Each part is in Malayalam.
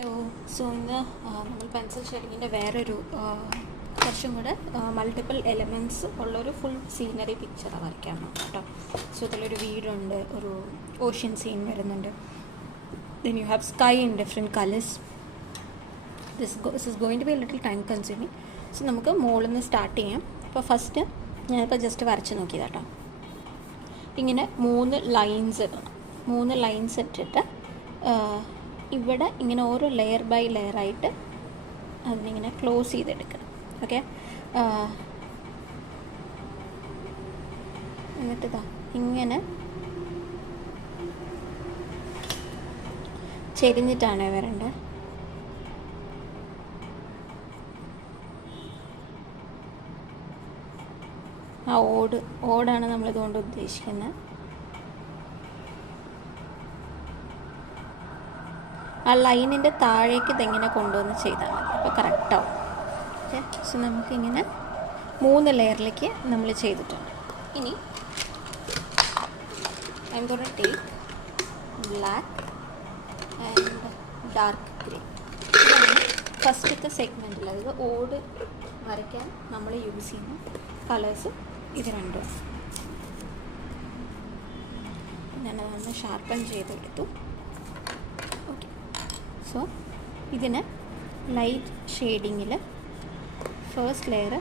ഹലോ. സോ ഇന്ന് നമ്മൾ പെൻസിൽ ഷെയ്ഡിങ്ങിൻ്റെ വേറൊരു കുറച്ചും കൂടെ മൾട്ടിപ്പിൾ എലമെൻറ്റ്സ് ഉള്ളൊരു ഫുൾ സീനറി പിക്ചർ വരയ്ക്കാണ് കേട്ടോ. സോ ഇതിലൊരു വീടുണ്ട്, ഒരു ഓഷ്യൻ സീൻ വരുന്നുണ്ട്, then you have sky in different colours. This is going to be little time consuming. So നമുക്ക് മുകളിൽ നിന്ന് സ്റ്റാർട്ട് ചെയ്യാം. അപ്പോൾ ഫസ്റ്റ് ഞാനിപ്പോൾ ജസ്റ്റ് വരച്ച് നോക്കിയതാട്ടോ. ഇങ്ങനെ മൂന്ന് ലൈൻസ് ഇട്ടിട്ട് ഇവിടെ ഇങ്ങനെ ഓരോ ലെയർ ബൈ ലെയർ ആയിട്ട് അതിനിങ്ങനെ ക്ലോസ് ചെയ്തെടുക്കണം. ഓക്കെ, എന്നിട്ടിതാ ഇങ്ങനെ ചെരിഞ്ഞിട്ടാണ് വരേണ്ടത്. ആ ഓടാണ് നമ്മളിതുകൊണ്ട് ഉദ്ദേശിക്കുന്നത്. ആ ലൈനിൻ്റെ താഴേക്ക് ഇതെങ്ങനെ കൊണ്ടുവന്ന് ചെയ്താൽ മതി, അപ്പോൾ കറക്റ്റാവും. ഓക്കെ, സോ നമുക്കിങ്ങനെ 3 ലെയറിലേക്ക് നമ്മൾ ചെയ്തിട്ടുണ്ട്. ഇനി I'm going to take black and dark grey. ഇതാണ് ഫസ്റ്റത്തെ സെഗ്മെൻറ്റിൽ, അതായത് ഓട് വരയ്ക്കാൻ നമ്മൾ യൂസ് ചെയ്യുന്ന കളേഴ്സ് ഇത് രണ്ടും. ഞാനതൊന്ന് ഷാർപ്പൻ ചെയ്തെടുത്തു. ഓക്കെ, സോ ഇതിന് ലൈറ്റ് ഷെയ്ഡിങ്ങിൽ ഫസ്റ്റ് ലെയർ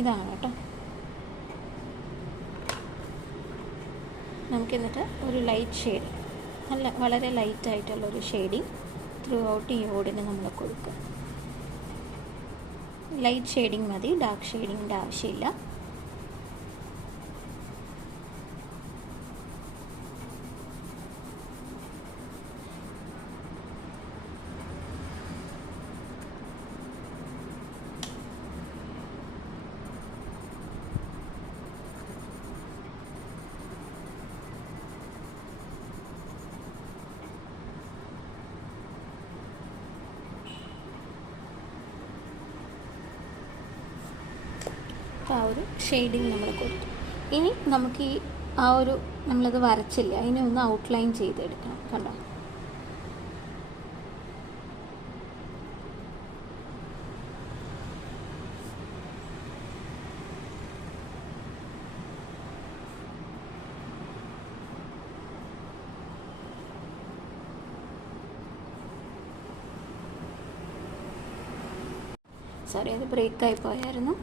ഇതാണ് കേട്ടോ. നമുക്കെന്നിട്ട് ഒരു ലൈറ്റ് ഷെയ്ഡ്, വളരെ ലൈറ്റായിട്ടുള്ളൊരു ഷെയ്ഡിങ് ത്രൂ ഔട്ട് ഈ ഓടിന് നമ്മൾ കൊടുക്കുക. ലൈറ്റ് ഷെയ്ഡിങ് മതി, ഡാർക്ക് ഷെയ്ഡിങ്ങിൻ്റെ ആവശ്യമില്ല. ആ ഒരു ഷെയ്ഡിങ് നമ്മൾ കൊടുത്തു. ഇനി നമുക്ക് നമ്മളത് വരച്ചില്ല, അതിനെ ഒന്ന് ഔട്ട്ലൈൻ ചെയ്തെടുക്കണം. കണ്ടോ, സോറി, അത് ബ്രേക്കായി പോയായിരുന്നു.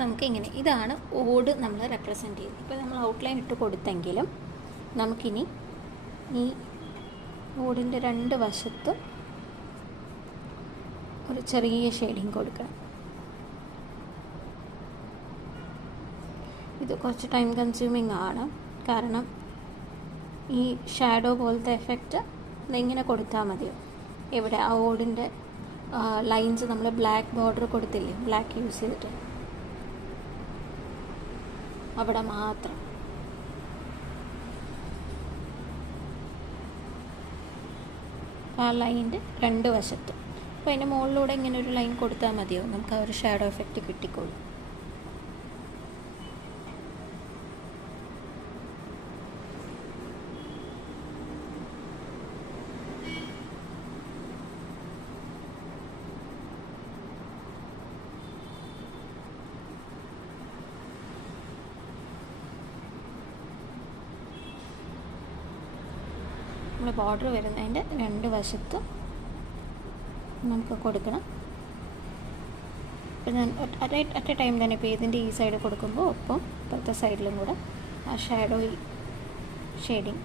നമുക്കിങ്ങനെ ഇതാണ് ഓട് നമ്മൾ റെപ്രസെൻറ്റ് ചെയ്യുന്നത്. ഇപ്പോൾ നമ്മൾ ഔട്ട്ലൈൻ ഇട്ട് കൊടുത്തെങ്കിലും നമുക്കിനി ഈ ഓടിൻ്റെ 2 വശത്തും ഒരു ചെറിയ ഷെയ്ഡിങ് കൊടുക്കണം. ഇത് കുറച്ച് ടൈം കൺസ്യൂമിങ് ആണ്, കാരണം ഈ ഷാഡോ പോലത്തെ എഫക്റ്റ് ഇതെങ്ങനെ കൊടുത്താൽ മതിയോ. ഇവിടെ ആ ഓടിൻ്റെ ലൈൻസ് നമ്മൾ ബ്ലാക്ക് ബോർഡർ കൊടുത്തില്ലേ, ബ്ലാക്ക് യൂസ് ചെയ്തിട്ട് അവിടെ മാത്രം. ആ ലൈനിൻ്റെ 2 വശത്തും. അപ്പോൾ അതിൻ്റെ മുകളിലൂടെ ഇങ്ങനെ ഒരു ലൈൻ കൊടുത്താൽ മതിയോ, നമുക്ക് ആ ഒരു ഷാഡോ എഫക്റ്റ് കിട്ടിക്കോളും. നമ്മൾ ബോർഡർ വരുന്നതിൻ്റെ 2 വശത്തും നമുക്ക് കൊടുക്കണം. ഇപ്പം ഞാൻ അറ്റ് എ ടൈം തന്നെ ഇപ്പോൾ ഇതിൻ്റെ ഈ സൈഡ് കൊടുക്കുമ്പോൾ ഒപ്പം ഇപ്പോഴത്തെ സൈഡിലും കൂടെ ആ ഷാഡോ ഷെയ്ഡിങ്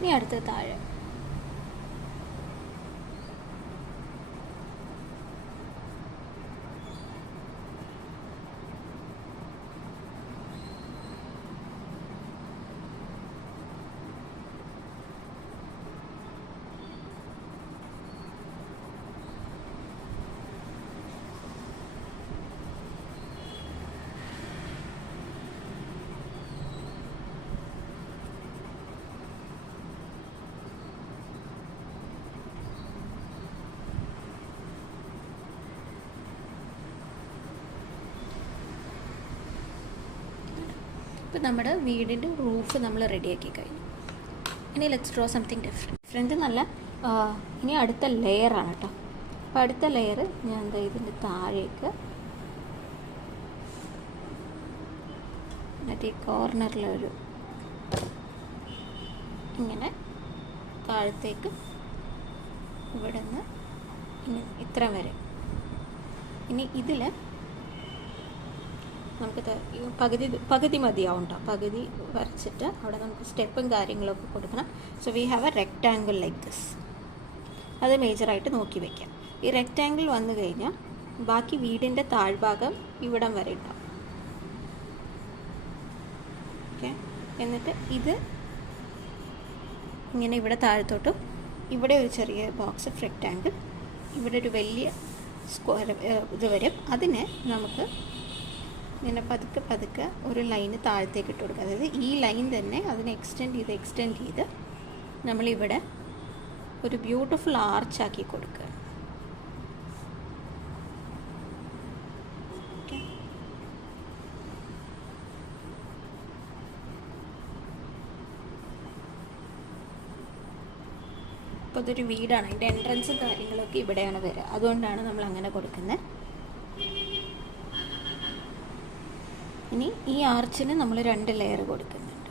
ഇനി അടുത്ത താഴെ നമ്മുടെ വീടിൻ്റെ റൂഫ് നമ്മൾ റെഡിയാക്കി കഴിഞ്ഞു. ഇനി ലെറ്റ്സ് ഡ്രോ സംതിങ് ഡിഫറെൻറ്റ്. നല്ല ഇനി അടുത്ത ലെയറാണ് കേട്ടോ. അപ്പോൾ അടുത്ത ലെയർ ഞാൻ എന്താ ഇതിൻ്റെ താഴേക്ക് മറ്റേ കോർണറിലൊരു ഇങ്ങനെ താഴത്തേക്ക് ഇവിടെ നിന്ന് ഇങ്ങനെ ഇത്ര വരെ. ഇനി ഇതിൽ നമുക്ക് പകുതി മതിയാവും കേട്ടോ. പകുതി വരച്ചിട്ട് അവിടെ നമുക്ക് സ്റ്റെപ്പും കാര്യങ്ങളൊക്കെ കൊടുക്കണം. So we have A rectangle like this. അത് മേജറായിട്ട് നോക്കി വയ്ക്കാം. ഈ റെക്റ്റാങ്കിൾ വന്നു കഴിഞ്ഞാൽ ബാക്കി വീടിൻ്റെ താഴ്ഭാഗം ഇവിടം വരെ ഉണ്ടാവും. ഓക്കെ, എന്നിട്ട് ഇത് ഇങ്ങനെ ഇവിടെ താഴത്തോട്ടും ഇവിടെ ഒരു ചെറിയ ബോക്സ് ഓഫ് റെക്റ്റാങ്കിൾ, ഇവിടെ ഒരു വലിയ സ്ക്വയർ ഇത് വരും. അതിനെ നമുക്ക് ഇങ്ങനെ പതുക്കെ ഒരു ലൈന് താഴത്തേക്ക് ഇട്ട് കൊടുക്കുക. അതായത് ഈ ലൈൻ തന്നെ അതിനെ എക്സ്റ്റെൻഡ് ചെയ്ത് നമ്മളിവിടെ ഒരു ബ്യൂട്ടിഫുൾ ആർച്ചാക്കി കൊടുക്കുക. ഓക്കെ, അപ്പോൾ ഇതൊരു വീടാണ്. അതിൻ്റെ എൻട്രൻസും കാര്യങ്ങളൊക്കെ ഇവിടെയാണ് വരിക. അതുകൊണ്ടാണ് നമ്മൾ അങ്ങനെ കൊടുക്കുന്നത്. ഇനി ഈ ആർച്ചിന് നമ്മൾ 2 ലെയർ കൊടുക്കുന്നുണ്ട്.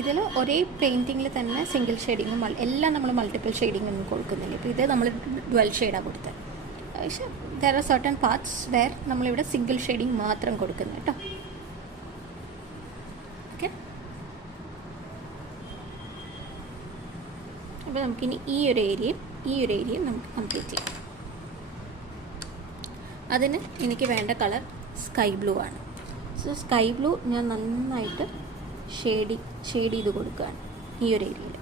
ഇതിൽ ഒരേ പെയിൻറ്റിങ്ങിൽ തന്നെ സിംഗിൾ ഷെയ്ഡിങ്ങും എല്ലാം നമ്മൾ മൾട്ടിപ്പിൾ ഷെയ്ഡിങ്ങൊന്നും കൊടുക്കുന്നില്ല. ഇപ്പോൾ ഇത് നമ്മൾ ഡ്വൽ ഷെയ്ഡാണ് കൊടുത്തത്. പക്ഷേ there are certain parts where നമ്മളിവിടെ സിംഗിൾ ഷെയ്ഡിങ് മാത്രം കൊടുക്കുന്നത് കേട്ടോ. ഓക്കെ, അപ്പോൾ നമുക്കിനി ഈ ഒരു ഏരിയയും നമുക്ക് കംപ്ലീറ്റ് ചെയ്യാം. അതിന് എനിക്ക് വേണ്ട കളർ സ്കൈ ബ്ലൂ ആണ്. സോ സ്കൈ ബ്ലൂ ഞാൻ നന്നായിട്ട് ഷെയ്ഡ് ചെയ്ത് കൊടുക്കുകയാണ് ഈ ഒരു ഏരിയയിൽ.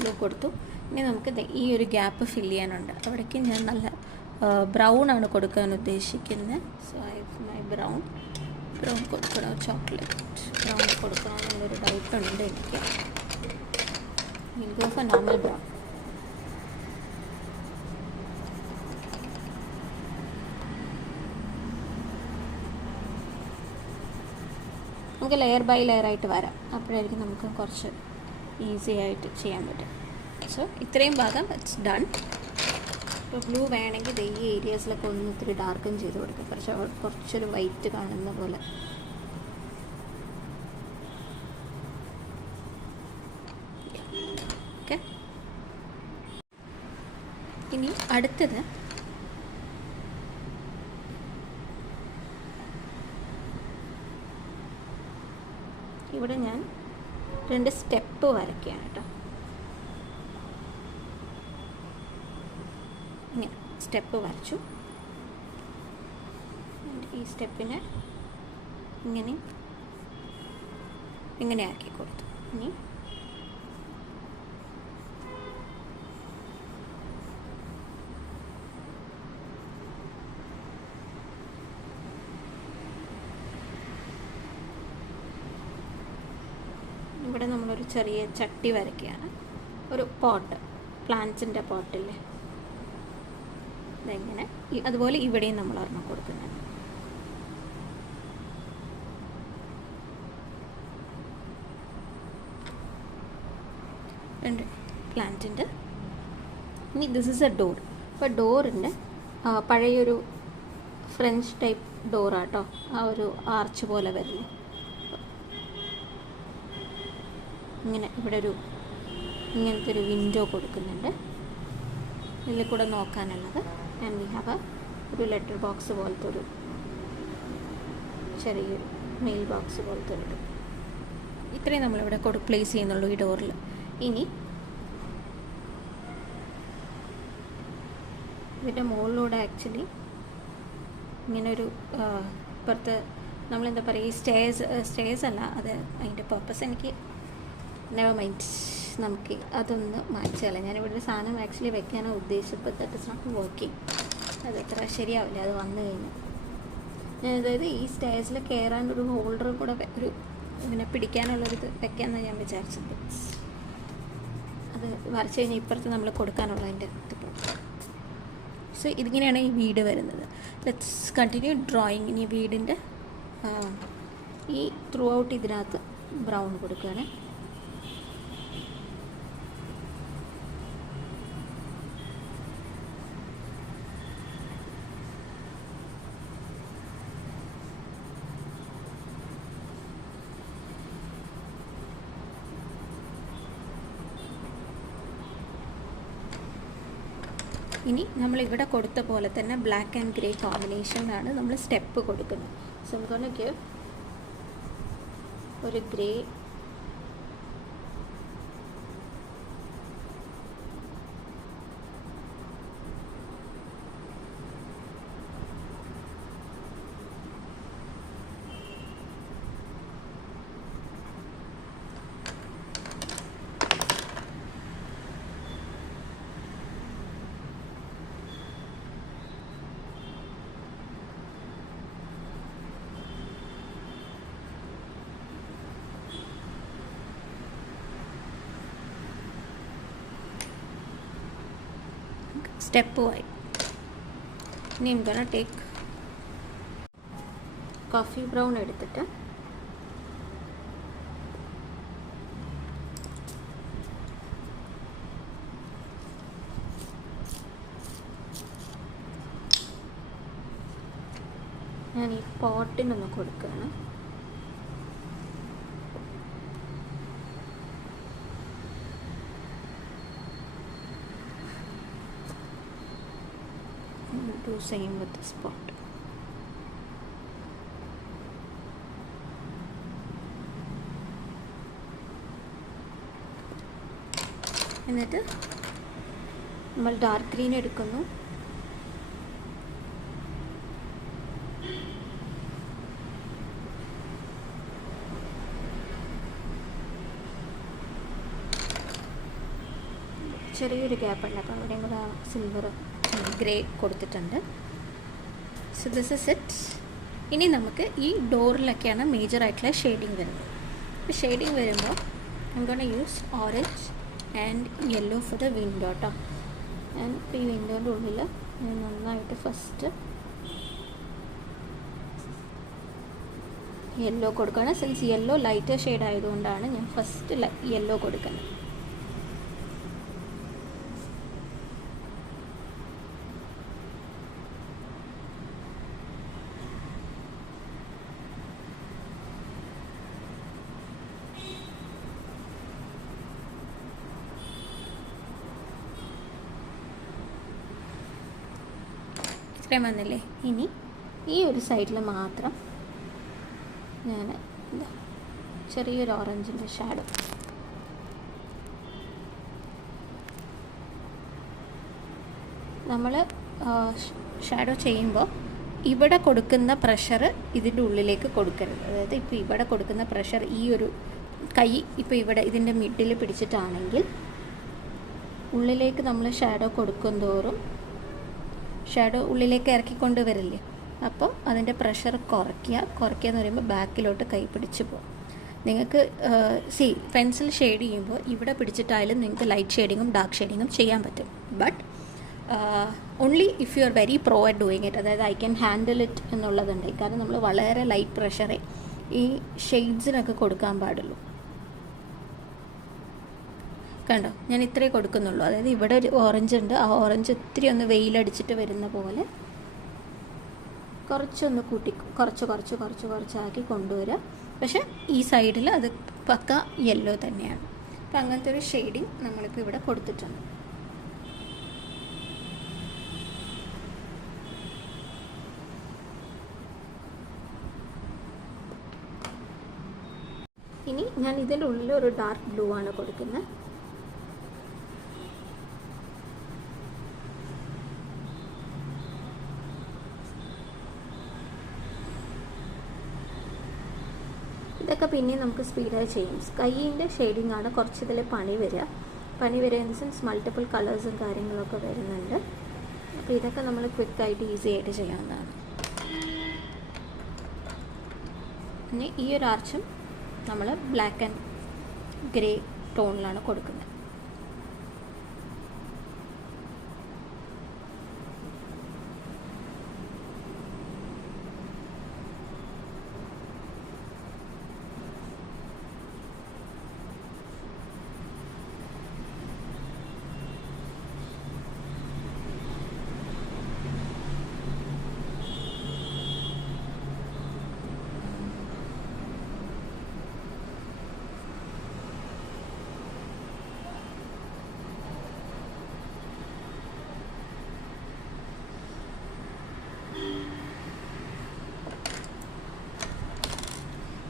ബ്ലൂ കൊടുത്തു. ഇനി നമുക്ക് ഈ ഒരു ഗ്യാപ്പ് ഫില്ല് ചെയ്യാനുണ്ട്. അവിടേക്ക് ഞാൻ നല്ല ബ്രൗൺ ആണ് കൊടുക്കാൻ ഉദ്ദേശിക്കുന്നത്. സോ മൈ ബ്രൗൺ കൊടുക്കണോ ചോക്ലേറ്റ് ബ്രൗൺ കൊടുക്കണോ എന്നുള്ളൊരു ഡൗട്ടുണ്ട് എനിക്ക്. Go for normal brown. നമുക്ക് ലെയർ ബൈ ലെയർ ആയിട്ട് വരാം. അപ്പോഴായിരിക്കും നമുക്ക് കുറച്ച് ഈസി ആയിട്ട് ചെയ്യാൻ പറ്റും. സോ ഇത്രയും ഭാഗം ഇറ്റ്സ് ഡൺ. ഇപ്പോൾ ബ്ലൂ വേണമെങ്കിൽ ഈ ഏരിയാസിലൊക്കെ ഒന്ന് ഇത്തിരി ഡാർക്കും ചെയ്ത് കൊടുക്കും. കുറച്ചൊരു വൈറ്റ് കാണുന്ന പോലെ. ഓക്കെ, ഇനി അടുത്തത് ഇവിടെ ഞാൻ 2 സ്റ്റെപ്പ് വരയ്ക്കുകയാണ് കേട്ടോ. ഇങ്ങനെ സ്റ്റെപ്പ് വരച്ചു. ഈ സ്റ്റെപ്പിനെ ഇങ്ങനെ ആക്കി കൊടുത്തു. ഇനി ഇവിടെ നമ്മളൊരു ചെറിയ ചട്ടി വരയ്ക്കുകയാണ്. ഒരു പോട്ട്, പ്ലാന്റ്സിൻ്റെ പോട്ടില്ലേ, ഇതെങ്ങനെ അതുപോലെ ഇവിടെയും നമ്മൾ ഒരെണ്ണം കൊടുക്കുന്നുണ്ട്. രണ്ട് പ്ലാന്റിൻ്റെ. ഇനി ദിസ് ഇസ് എ ഡോർ. അപ്പോൾ ഡോറിൻ്റെ പഴയൊരു ഫ്രഞ്ച് ടൈപ്പ് ഡോറാട്ടോ, ആ ഒരു ആർച്ച് പോലെ വരില്ലേ. ഇങ്ങനെ ഇവിടെ ഇങ്ങനത്തെ ഒരു വിൻഡോ കൊടുക്കുന്നുണ്ട്, ഇതിൽ കൂടെ നോക്കാനുള്ളത്. ആൻഡ് വി ഹാവ് ഒരു ലെറ്റർ ബോക്സ് പോലത്തെ ഒരു ചെറിയൊരു മെയിൽ ബോക്സ് പോലത്തെ ഒരു ഡോർ. ഇത്രയും നമ്മളിവിടെ പ്ലേസ് ചെയ്യുന്നുള്ളൂ ഈ ഡോറിൽ. ഇനി ഇതിൻ്റെ മുകളിലൂടെ ആക്ച്വലി ഇങ്ങനൊരു ഇപ്പുറത്ത് നമ്മളെന്താ പറയുക, ഈ സ്റ്റേഴ്സ് അല്ല, അത് അതിൻ്റെ പർപ്പസ് എനിക്ക് നെവർ മൈൻഡ്, നമുക്ക് അതൊന്ന് മാറ്റിയല്ല. ഞാനിവിടെ ഒരു സാധനം ആക്ച്വലി വെക്കാനോ ഉദ്ദേശിച്ചപ്പോൾ ദാറ്റ് ഇസ് നോട്ട് വർക്കിംഗ്. അതത്ര ശരിയാവില്ല അത് വന്നു കഴിഞ്ഞാൽ. അതായത് ഈ സ്റ്റേഴ്സിൽ കയറാൻ ഒരു ഹോൾഡർ കൂടെ ഒരു ഇങ്ങനെ പിടിക്കാനുള്ളൊരിത് വെക്കാമെന്നാണ് ഞാൻ വിചാരിച്ചത്. അത് വരച്ച് കഴിഞ്ഞാൽ ഇപ്പുറത്ത് നമ്മൾ കൊടുക്കാനുള്ളതിൻ്റെ ഇത്. സോ ഇതിങ്ങനെയാണ് ഈ വീട് വരുന്നത്. Let's continue drawing. ഇനി വീടിൻ്റെ ഈ ത്രൂ ഔട്ട് ഇതിനകത്ത് ബ്രൗൺ കൊടുക്കുകയാണ്. ഇനി നമ്മളിവിടെ കൊടുത്ത പോലെ തന്നെ ബ്ലാക്ക് ആൻഡ് ഗ്രേ കോമ്പിനേഷനിലാണ് നമ്മൾ സ്റ്റെപ്പ് കൊടുക്കുന്നത്. സോ നമുക്ക് ഒരു ഗ്രേ, സ്റ്റെപ്പ് ആയി. ഇനി എന്താണ് ടേക്ക് കോഫി ബ്രൗൺ എടുത്തിട്ട് ഞാൻ ഈ പോട്ടിനൊന്ന് കൊടുക്കുകയാണ്. Do same with this pot. എന്നിട്ട് നമ്മൾ ഡാർക്ക് ഗ്രീൻ എടുക്കുന്നു. ചെറിയൊരു ഗ്യാപ്പ് ഉണ്ട്, അപ്പോൾ അവിടെയും കൂടെ സിൽവർ ഗ്രേ കൊടുത്തിട്ടുണ്ട്. So this is it. ഇനി നമുക്ക് ഈ ഡോറിലൊക്കെയാണ് മേജറായിട്ടുള്ള ഷെയ്ഡിങ് വരുന്നത്. അപ്പോൾ ഷെയ്ഡിങ് വരുമ്പോൾ I gonna use orange and yellow for the window കേട്ടോ. ഞാൻ ഈ വിൻഡോൻ്റെ ഉള്ളിൽ ഞാൻ നന്നായിട്ട് ഫസ്റ്റ് യെല്ലോ കൊടുക്കുകയാണ്. സിൻസ് യെല്ലോ ലൈറ്റർ ഷെയ്ഡ് ആയതുകൊണ്ടാണ് ഞാൻ ഫസ്റ്റ് യെല്ലോ കൊടുക്കുന്നത്. ഇത്രയും വന്നില്ലേ. ഇനി ഈ ഒരു സൈഡിൽ മാത്രം ഞാൻ ചെറിയൊരു ഓറഞ്ചിൻ്റെ ഷാഡോ. നമ്മൾ ഷാഡോ ചെയ്യുമ്പോൾ ഇവിടെ കൊടുക്കുന്ന പ്രഷർ ഇതിൻ്റെ ഉള്ളിലേക്ക് കൊടുക്കരുത്. അതായത് ഇപ്പോൾ ഇവിടെ കൊടുക്കുന്ന പ്രഷർ ഈ ഒരു കൈ ഇപ്പോൾ ഇവിടെ ഇതിൻ്റെ മിഡിൽ പിടിച്ചിട്ടാണെങ്കിൽ ഉള്ളിലേക്ക് നമ്മൾ ഷാഡോ കൊടുക്കും തോറും ഷാഡോ ഉള്ളിലേക്ക് ഇറക്കിക്കൊണ്ട് വരില്ലേ. അപ്പോൾ അതിൻ്റെ പ്രഷർ കുറയ്ക്കുക എന്ന് പറയുമ്പോൾ ബാക്കിലോട്ട് കൈ പിടിച്ച് പോകും. നിങ്ങൾക്ക് പെൻസിൽ ഷെയ്ഡ് ചെയ്യുമ്പോൾ ഇവിടെ പിടിച്ചിട്ടായാലും നിങ്ങൾക്ക് ലൈറ്റ് ഷെയ്ഡിങ്ങും ഡാർക്ക് ഷെയ്ഡിങ്ങും ചെയ്യാൻ പറ്റും. But only if you are very pro at doing it, അതായത് ഐ ക്യാൻ ഹാൻഡിൽ ഇറ്റ് എന്നുള്ളതുണ്ട്. കാരണം നമ്മൾ വളരെ ലൈറ്റ് പ്രഷറെ ഈ ഷെയ്ഡ്സിനൊക്കെ കൊടുക്കാൻ പാടുള്ളൂ. കണ്ടോ, ഞാൻ ഇത്രേ കൊടുക്കുന്നുള്ളൂ. അതായത് ഇവിടെ ഒരു ഓറഞ്ച് ഉണ്ട്, ആ ഓറഞ്ച് ഇത്തിരി ഒന്ന് വെയിലടിച്ചിട്ട് വരുന്ന പോലെ കുറച്ചൊന്ന് കൂട്ടി കുറച്ചാക്കി കൊണ്ടുവരിക. പക്ഷേ ഈ സൈഡിൽ അത് പക്ക യെല്ലോ തന്നെയാണ്. അപ്പം അങ്ങനത്തെ ഒരു ഷെയ്ഡിങ് നമ്മളിപ്പോൾ ഇവിടെ കൊടുത്തിട്ടുണ്ട്. ഇനി ഞാൻ ഇതിൻ്റെ ഉള്ളിൽ ഒരു ഡാർക്ക് ബ്ലൂ ആണ് കൊടുക്കുന്നത്. ഇതൊക്കെ പിന്നെ നമുക്ക് സ്പീഡായി ചെയ്യും. സ്കൈയിൻ്റെ ഷെയ്ഡിങ് ആണ് കുറച്ചിതിൽ പണി വരിക ഇൻ ദ സെൻസ് മൾട്ടിപ്പിൾ കളേഴ്സും കാര്യങ്ങളൊക്കെ വരുന്നുണ്ട്. അപ്പോൾ ഇതൊക്കെ നമ്മൾ ക്വിക്കായിട്ട് ഈസി ആയിട്ട് ചെയ്യാവുന്നതാണ്. ഇനി ഈ ഒരു ആർച്ചും നമ്മൾ ബ്ലാക്ക് ആൻഡ് ഗ്രേ ടോണിലാണ് കൊടുക്കുന്നത്.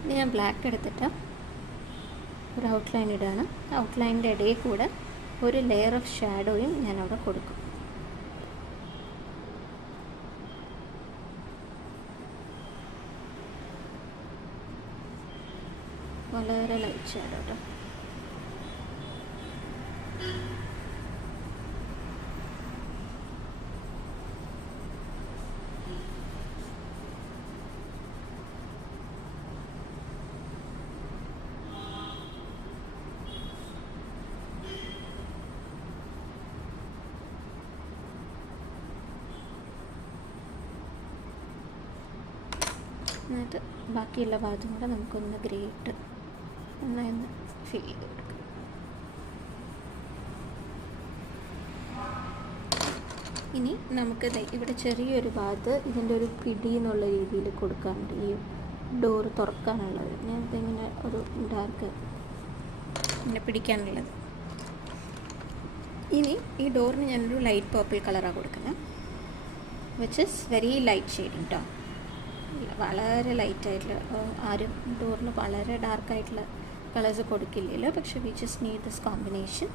ഇനി ഞാൻ ബ്ലാക്ക് എടുത്തിട്ട് ഒരു ഔട്ട്ലൈൻ ഇടുകയാണ്. ഔട്ട്ലൈനിൻ്റെ ഇടയിൽ കൂടെ ഒരു ലെയർ ഓഫ് ഷാഡോയും ഞാനവിടെ കൊടുക്കും. വളരെ ലൈറ്റ് ഷാഡോ കേട്ടോ. എന്നിട്ട് ബാക്കിയുള്ള ഭാഗത്തും കൂടെ നമുക്കൊന്ന് ഗ്രേറ്റ് ഒന്ന് ഫിൽ ചെയ്ത് കൊടുക്കാം. ഇനി നമുക്കിത് ഇവിടെ ചെറിയൊരു ഭാഗത്ത് ഇതിൻ്റെ ഒരു പിടി എന്നുള്ള രീതിയിൽ കൊടുക്കാനുണ്ട്. ഈ ഡോറ് തുറക്കാനുള്ളത് ഞാൻ ഇതിങ്ങനെ ഒരു ഡാർക്ക് ഇങ്ങനെ പിടിക്കാനുള്ളത്. ഇനി ഈ ഡോറിന് ഞാനൊരു ലൈറ്റ് പർപ്പിൾ കളറാണ് കൊടുക്കുന്നത്, which is very light shading കേട്ടോ. വളരെ ലൈറ്റായിട്ടുള്ള, ആരും ഡോറിന് വളരെ ഡാർക്കായിട്ടുള്ള കളേഴ്സ് കൊടുക്കില്ലല്ലോ. പക്ഷേ we just need this combination.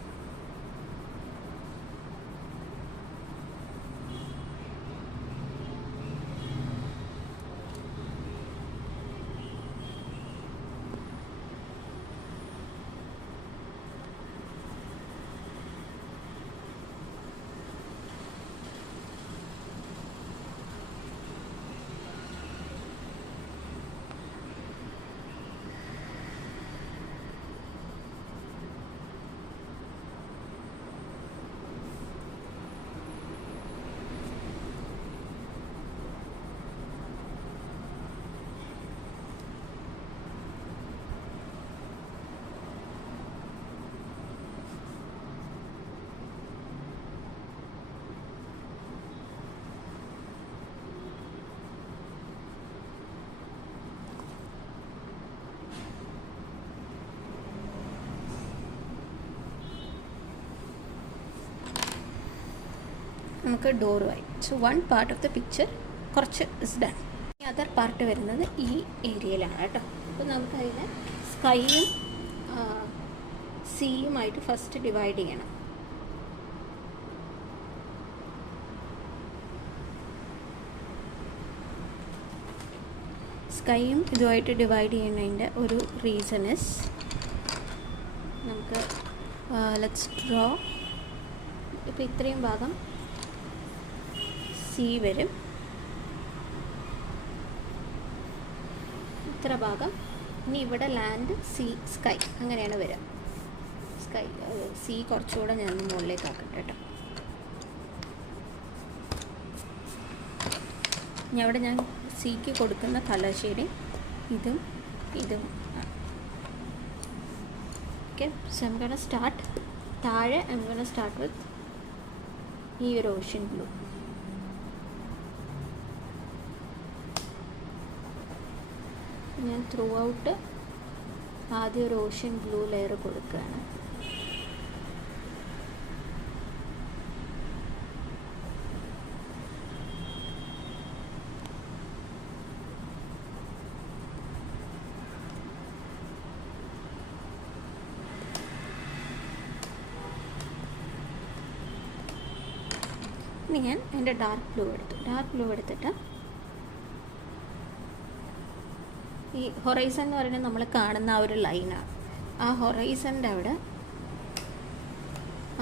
നമുക്ക് ഡോറുമായി. So one part of the picture കുറച്ച് ഇസ് ഡൺ. ഈ അതർ പാർട്ട് വരുന്നത് ഈ ഏരിയയിലാണ് കേട്ടോ. അപ്പോൾ നമുക്കതിനെ സ്കൈയും സീയുമായിട്ട് ഫസ്റ്റ് ഡിവൈഡ് ചെയ്യണം. സ്കൈയും ഇതുമായിട്ട് ഡിവൈഡ് ചെയ്യുന്നതിൻ്റെ ഒരു റീസൺ ഇസ് നമുക്ക് ലെറ്റ്സ് ഡ്രോ. ഇപ്പോൾ ഇത്രയും ഭാഗം സീ വരും, ഇത്ര ഭാഗം ഇനി ഇവിടെ ലാൻഡ്, സീ, സ്കൈ, അങ്ങനെയാണ് വരിക. സ്കൈ സീ കുറച്ചുകൂടെ ഞാൻ മുകളിലേക്ക് ആക്കട്ടെ കേട്ടോ. അവിടെ ഞാൻ സിക്ക് കൊടുക്കുന്ന കളർ ഷെയ്ഡിങ് ഇതും okay. So I'm gonna start താഴെ. I'm gonna start with ഈ ഒരു ഓഷ്യൻ ബ്ലൂ. ഞാൻ ത്രൂ ഔട്ട് ആദ്യം ഒരു ഓഷ്യൻ ബ്ലൂ ലെയർ കൊടുക്കുകയാണ്. ഇനി ഞാൻ എൻ്റെ ഡാർക്ക് ബ്ലൂ എടുത്തിട്ട് ഈ ഹൊറൈസൺ എന്ന് പറയുന്നത് നമ്മൾ കാണുന്ന ആ ഒരു ലൈനാണ്. ആ ഹൊറൈസൻ്റെ അവിടെ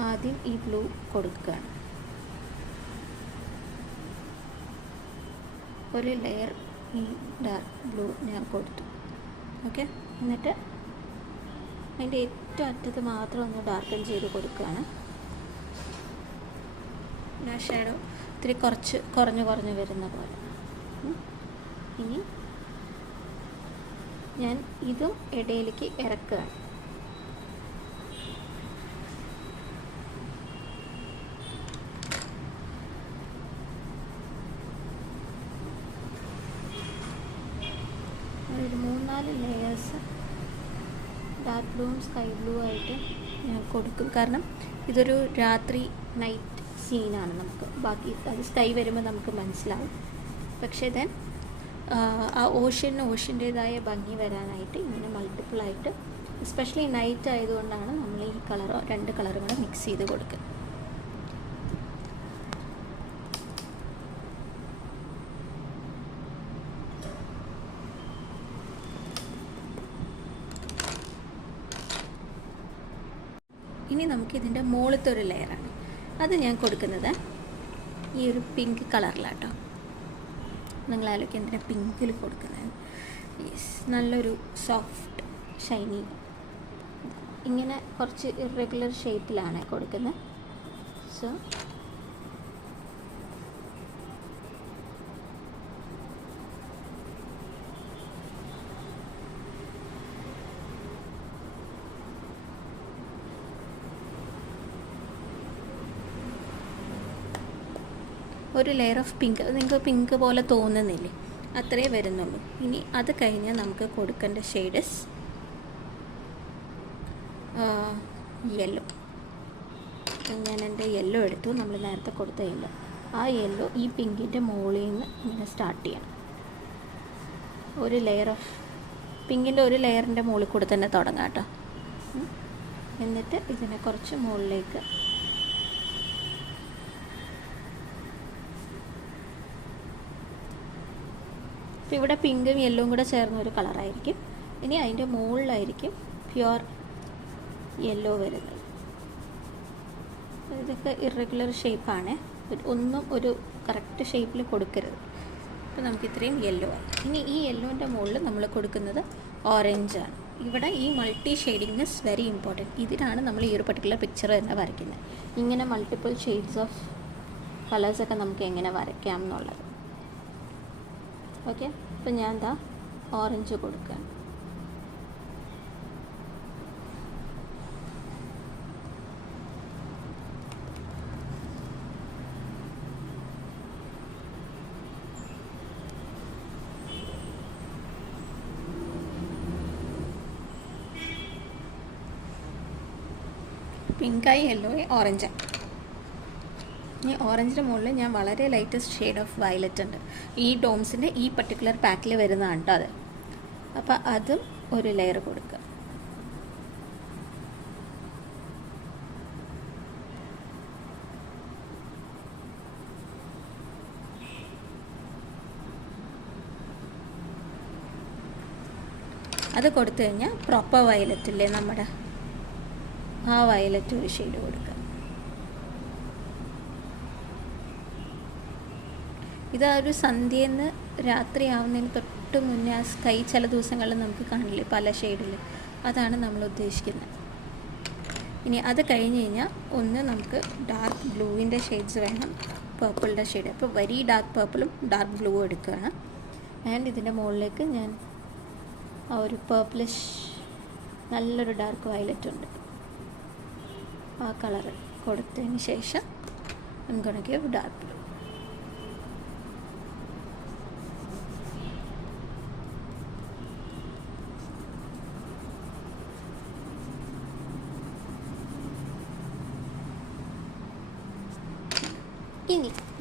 ആദ്യം ഈ ബ്ലൂ കൊടുക്കുകയാണ്. ഒരു ലെയർ ഈ ഡാർക്ക് ബ്ലൂ ഞാൻ കൊടുത്തു. ഓക്കെ. എന്നിട്ട് അതിൻ്റെ ഏറ്റവും അറ്റത്ത് മാത്രം ഒന്ന് ഡാർക്കൻ ചെയ്ത് കൊടുക്കുകയാണ്. ആ ഷാഡോ ഇത്തിരി കുറഞ്ഞ് വരുന്ന പോലെ. ഇനി ഞാൻ ഇതും ഇടയിലേക്ക് ഇറക്കുകയാണ്. ഒരു 3-4 ലെയേഴ്സ് ഡാർക്ക് ബ്ലൂവും സ്കൈ ബ്ലൂ ആയിട്ട് ഞാൻ കൊടുക്കും. കാരണം ഇതൊരു നൈറ്റ് സീനാണ്. നമുക്ക് ബാക്കി അത് സ്കൈ വരുമ്പോൾ നമുക്ക് മനസ്സിലാവും. പക്ഷേ ദെൻ ആ ഓഷ്യൻ്റേതായ ഭംഗി വരാനായിട്ട് ഇങ്ങനെ മൾട്ടിപ്പിളായിട്ട്, എസ്പെഷ്യലി നൈറ്റ് ആയതുകൊണ്ടാണ് നമ്മൾ ഈ രണ്ട് കളറും കൂടെ മിക്സ് ചെയ്ത് കൊടുക്കുന്നത്. ഇനി നമുക്കിതിൻ്റെ മുകളിലത്തെ ഒരു ലെയറാണ്. അത് ഞാൻ കൊടുക്കുന്നത് ഈ ഒരു പിങ്ക് കളറിലാട്ടോ. നിങ്ങളാലൊക്കെ എന്തിനാ പിങ്കിൽ കൊടുക്കുന്നത്? യെസ്, നല്ലൊരു സോഫ്റ്റ് ഷൈനി, ഇങ്ങനെ കുറച്ച് ഇറഗുലർ ഷേപ്പിലാണ് കൊടുക്കുന്നത്. സോ ഒരു ലെയർ ഓഫ് പിങ്ക്, നിങ്ങൾക്ക് പിങ്ക് പോലെ തോന്നുന്നില്ലേ? അത്രേ വരുന്നുള്ളൂ. ഇനി അത് കഴിഞ്ഞാൽ നമുക്ക് കൊടുക്കേണ്ട ഷെയ്ഡ്സ് യെല്ലോ. ഞാൻ എൻ്റെ യെല്ലോ എടുത്തു, നമ്മൾ നേരത്തെ കൊടുത്ത യെല്ലോ. ആ യെല്ലോ ഈ പിങ്കിൻ്റെ മുകളിൽ നിന്ന് ഇങ്ങനെ സ്റ്റാർട്ട് ചെയ്യണം. ഒരു ലെയർ ഓഫ് പിങ്കിൻ്റെ ഒരു ലെയറിൻ്റെ മുകളിൽ കൂടെ തന്നെ തുടങ്ങാം കേട്ടോ. എന്നിട്ട് ഇതിനെ കുറച്ച് മുകളിലേക്ക് അപ്പോൾ ഇവിടെ പിങ്കും യെല്ലോയും കൂടെ ചേർന്ന ഒരു കളറായിരിക്കും. ഇനി അതിൻ്റെ മുകളിലായിരിക്കും പ്യുവർ യെല്ലോ വരുന്നത്. ഇതൊക്കെ ഇറഗുലർ ഷേപ്പാണ്, ഒന്നും ഒരു കറക്റ്റ് ഷേപ്പിൽ കൊടുക്കരുത്. അപ്പോൾ നമുക്ക് ഇത്രയും യെല്ലോ ആയി. ഇനി ഈ യെല്ലോൻ്റെ മുകളിൽ നമ്മൾ കൊടുക്കുന്നത് ഓറഞ്ചാണ്. ഇവിടെ ഈ മൾട്ടി ഷെയ്ഡിങ്നെസ് വെരി ഇമ്പോർട്ടൻറ്റ്. ഇതിനാണ് നമ്മൾ ഈ ഒരു പർട്ടിക്കുലർ പിക്ചർ തന്നെ വരയ്ക്കുന്നത്. ഇങ്ങനെ മൾട്ടിപ്പിൾ ഷെയ്ഡ്സ് ഓഫ് കളേഴ്സൊക്കെ നമുക്ക് എങ്ങനെ വരയ്ക്കാം എന്നുള്ളത്. ഓക്കെ. അപ്പോൾ ഞാൻ ഓറഞ്ച് കൊടുക്കാം. പിങ്കായി, യെല്ലോയി, ഓറഞ്ചായി. ഈ ഓറഞ്ചിൻ്റെ മുകളിൽ ഞാൻ വളരെ ലൈറ്റസ്റ്റ് ഷെയ്ഡ് ഓഫ് വയലറ്റ് ഉണ്ട്. ഈ ഡോംസിൻ്റെ ഈ പർട്ടിക്കുലർ പാക്കിൽ വരുന്നതാണ് കേട്ടോ അത്. അപ്പോൾ അതും ഒരു ലെയർ കൊടുക്കുക. അത് കൊടുത്തു കഴിഞ്ഞാൽ പ്രോപ്പർ വയലറ്റ് ഇല്ലേ നമ്മുടെ, ആ വയലറ്റ് ഒരു ഷെയ്ഡ് കൊടുക്കുക. ഇത് ഒരു സന്ധ്യന്ന് രാത്രി ആവുന്നതിന് തൊട്ട് മുന്നേ ആ സ്കൈ ചില ദിവസങ്ങളിൽ നമുക്ക് കാണില്ലേ പല ഷെയ്ഡിൽ, അതാണ് നമ്മൾ ഉദ്ദേശിക്കുന്നത്. ഇനി അത് കഴിഞ്ഞ് കഴിഞ്ഞാൽ ഒന്ന് നമുക്ക് ഡാർക്ക് ബ്ലൂവിൻ്റെ ഷെയ്ഡ്സ് വേണം, പേർപ്പിളിൻ്റെ ഷെയ്ഡ്. അപ്പോൾ വെരി ഡാർക്ക് പേർപ്പിളും ഡാർക്ക് ബ്ലൂവും എടുക്കുകയാണ്. ആൻഡ് ഇതിൻ്റെ മുകളിലേക്ക് ഞാൻ ആ ഒരു പേർപ്പിളിഷ് നല്ലൊരു ഡാർക്ക് വയലറ്റ് ഉണ്ട്, ആ കളർ കൊടുത്തതിന് ശേഷം I'm gonna give dark blue.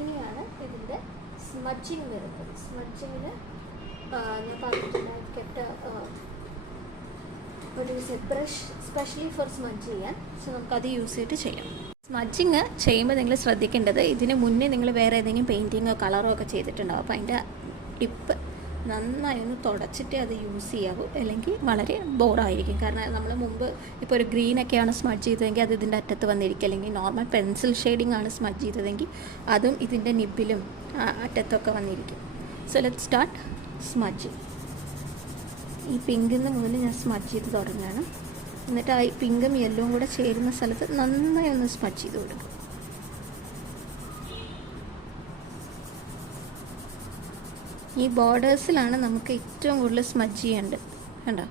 ഇനിയാണ് ഇതിൻ്റെ സ്മഡ്ജിങ് വരുന്നത്. സ്മഡ്ജിങ്ങിന് ഞാൻ പറഞ്ഞിട്ടുണ്ടായിട്ട് ഒരു set brush specially for smudge ചെയ്യാൻ. സോ നമുക്കത് യൂസ് ചെയ്തിട്ട് ചെയ്യാം. സ്മഡ്ജിങ് ചെയ്യുമ്പോൾ നിങ്ങൾ ശ്രദ്ധിക്കേണ്ടത്, ഇതിന് മുന്നേ നിങ്ങൾ വേറെ ഏതെങ്കിലും പെയിൻറ്റിങ്ങോ കളറോ ഒക്കെ ചെയ്തിട്ടുണ്ടാവും. അപ്പോൾ അതിൻ്റെ ടിപ്പ് നന്നായി ഒന്ന് തുടച്ചിട്ട് അത് യൂസ് ചെയ്യാവൂ, അല്ലെങ്കിൽ വളരെ ബോറായിരിക്കും. കാരണം നമ്മൾ മുമ്പ് ഇപ്പോൾ ഒരു ഗ്രീനൊക്കെയാണ് സ്മഡ്ജ് ചെയ്തതെങ്കിൽ അത് ഇതിൻ്റെ അറ്റത്ത് വന്നിരിക്കും, അല്ലെങ്കിൽ നോർമൽ പെൻസിൽ ഷെയ്ഡിങ് ആണ് സ്മഡ്ജ് ചെയ്തതെങ്കിൽ അതും ഇതിൻ്റെ നിബിലും അറ്റത്തൊക്കെ വന്നിരിക്കും. So let start smudging. ഈ പിങ്കിൽ നിന്ന് മുതൽ ഞാൻ സ്മഡ്ജ് ചെയ്ത് തുടങ്ങുകയാണ്. എന്നിട്ട് ആ പിങ്കും യെല്ലോവും കൂടെ ചേരുന്ന സ്ഥലത്ത് നന്നായി ഒന്ന് സ്മഡ്ജ് ചെയ്ത് കൊടുക്കും. ഈ ബോർഡേഴ്സിലാണ് നമുക്ക് ഏറ്റവും കൂടുതൽ സ്മഡ്ജ് ചെയ്യേണ്ടത്. കണ്ടോ?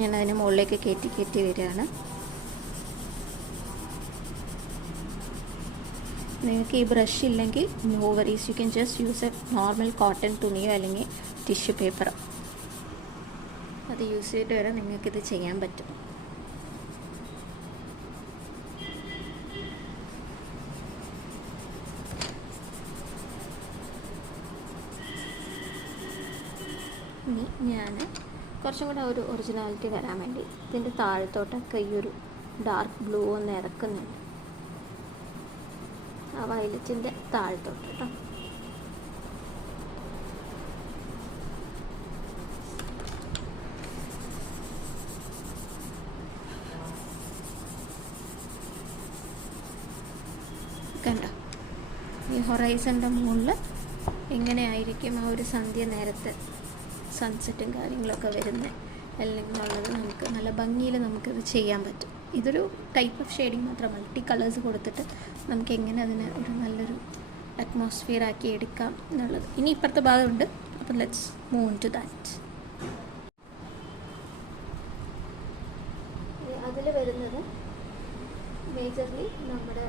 ഞാൻ അതിന് മുകളിലേക്ക് കയറ്റി വരികയാണ്. നിങ്ങൾക്ക് ഈ ബ്രഷ് ഇല്ലെങ്കിൽ no worries, you can just use a normal cotton തുണിയോ അല്ലെങ്കിൽ ടിഷ്യൂ പേപ്പറോ അത് യൂസ് ചെയ്തിട്ട് വരെ നിങ്ങൾക്കിത് ചെയ്യാൻ പറ്റും. ഇനി ഞാൻ കുറച്ചും കൂടെ ഒരു ഒറിജിനാലിറ്റി വരാൻ വേണ്ടി ഇതിൻ്റെ താഴത്തോട്ടൊക്കെ ഈ ഒരു ഡാർക്ക് ബ്ലൂ ഒന്ന് ഇറക്കുന്നുണ്ട്, ആ വയലറ്റിൻ്റെ താഴത്തോട്ട് കേട്ടോ. കണ്ടോ? ഈ ഹൊറൈസൻ്റെ മുകളിൽ എങ്ങനെയായിരിക്കും ആ ഒരു സന്ധ്യ നേരത്തെ സൺസെറ്റും കാര്യങ്ങളൊക്കെ വരുന്നത് അല്ലെങ്കിൽ ഉള്ളത് നമുക്ക് നല്ല ഭംഗിയിൽ നമുക്കിത് ചെയ്യാൻ പറ്റും. ഇതൊരു ടൈപ്പ് ഓഫ് ഷെയ്ഡിങ് മാത്രം, മൾട്ടി കളേഴ്സ് കൊടുത്തിട്ട് നമുക്ക് എങ്ങനെ അതിനെ ഒരു നല്ലൊരു അറ്റ്മോസ്ഫിയർ ആക്കി എടുക്കാം എന്നുള്ളത്. ഇനി ഇപ്പുറത്തെ ഭാഗമുണ്ട്, അപ്പോൾ ലെറ്റ്സ് മൂവ് ടു ദാറ്റ്. അതിൽ വരുന്നത് മേജർലി നമ്മുടെ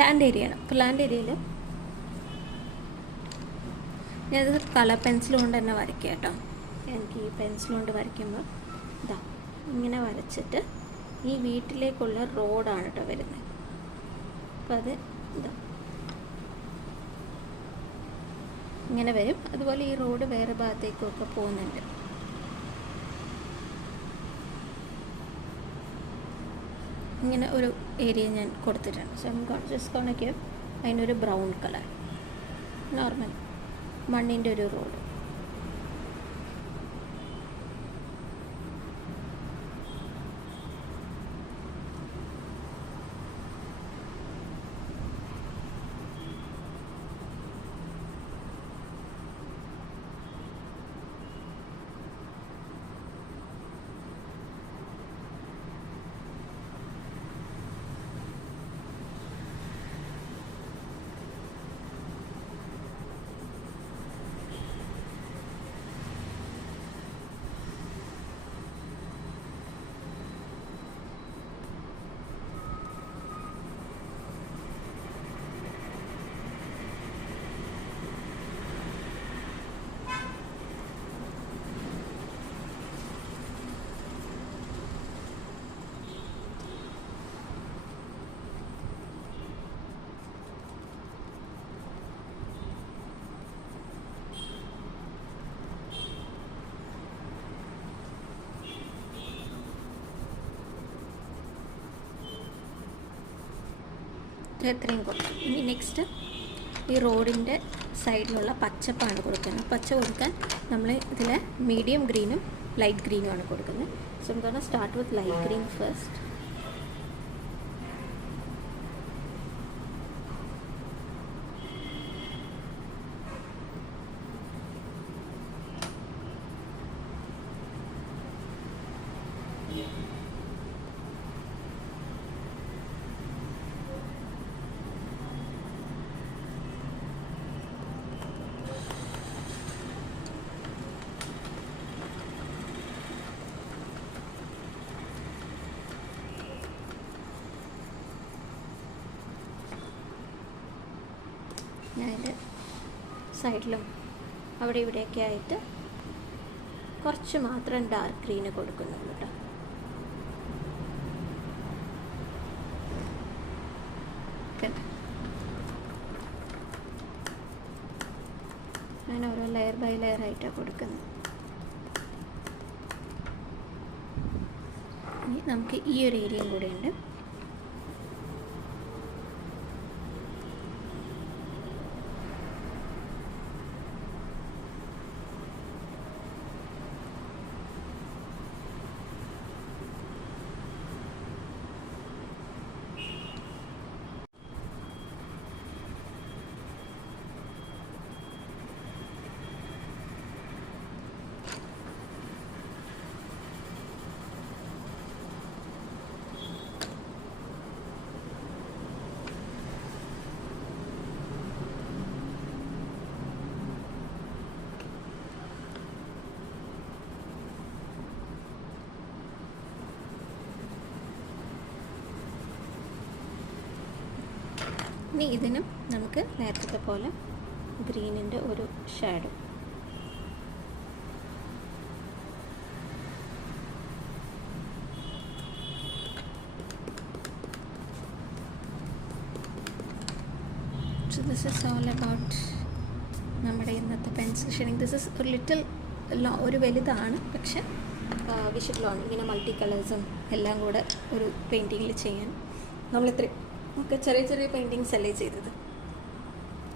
ലാൻഡ് ഏരിയയാണ്. അപ്പോൾ ലാൻഡ് ഏരിയയിൽ ഞാനത് കളർ പെൻസിൽ കൊണ്ട് തന്നെ വരയ്ക്കുക കേട്ടോ. എനിക്ക് ഈ പെൻസിൽ കൊണ്ട് വരയ്ക്കുമ്പോൾ ഇതാ ഇങ്ങനെ വരച്ചിട്ട് ഈ വീട്ടിലേക്കുള്ള റോഡാണ് കേട്ടോ വരുന്നത്. അപ്പോൾ അത് ഇതാ ഇങ്ങനെ വരും. അതുപോലെ ഈ റോഡ് വേറെ ഭാഗത്തേക്കൊക്കെ പോകുന്നുണ്ട്. ഇങ്ങനെ ഒരു ഏരിയ ഞാൻ കൊടുത്തിട്ടുണ്ട്. സോ ജസ്റ്റ് കോണൊക്കെ അതിനൊരു ബ്രൗൺ കളർ, നോർമൽ മണ്ണിൻ്റെ ഒരു റോഡ്. എത്രയും കൊടുക്കും. ഇനി നെക്സ്റ്റ് ഈ റോഡിൻ്റെ സൈഡിലുള്ള പച്ചപ്പാണ് കൊടുക്കുന്നത്. പച്ച കൊടുക്കാൻ നമ്മൾ ഇതിൽ മീഡിയം ഗ്രീനും ലൈറ്റ് ഗ്രീനുമാണ് കൊടുക്കുന്നത്. സോ എന്താണ് start with light green first. ഞാനതിൻ്റെ സൈഡിലും അവിടെ ഇവിടെയൊക്കെ ആയിട്ട് കുറച്ച് മാത്രം ഡാർക്ക് ഗ്രീന് കൊടുക്കുന്നുള്ളൂ കേട്ടോ. ഞാൻ ഓരോ ലെയർ ബൈ ലെയർ ആയിട്ടാണ് കൊടുക്കുന്നത്. ഇനി നമുക്ക് ഈ ഒരു ഏരിയയും കൂടെ ഉണ്ട്. ഇനി ഇതിനും നമുക്ക് നേരത്തെ പോലെ ഗ്രീനിൻ്റെ ഒരു shadow. So this is all about നമ്മുടെ ഇന്നത്തെ പെൻസിൽ ഷെയ്ഡിങ്. ദിസ് ഇസ് ഒരു ലിറ്റിൽ ഒരു വലുതാണ്, പക്ഷെ വിഷുവലാണ് ഇങ്ങനെ മൾട്ടി കളേഴ്സും എല്ലാം കൂടെ ഒരു പെയിൻറ്റിങ്ങിൽ ചെയ്യാൻ. നമ്മളിത്രയും ഒക്കെ ചെറിയ ചെറിയ പെയിൻറ്റിങ്സ് അല്ലേ ചെയ്തത്.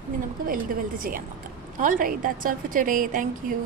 ഇനി നമുക്ക് വലുത് ചെയ്യാൻ നോക്കാം. All right, that's all for today. Thank U.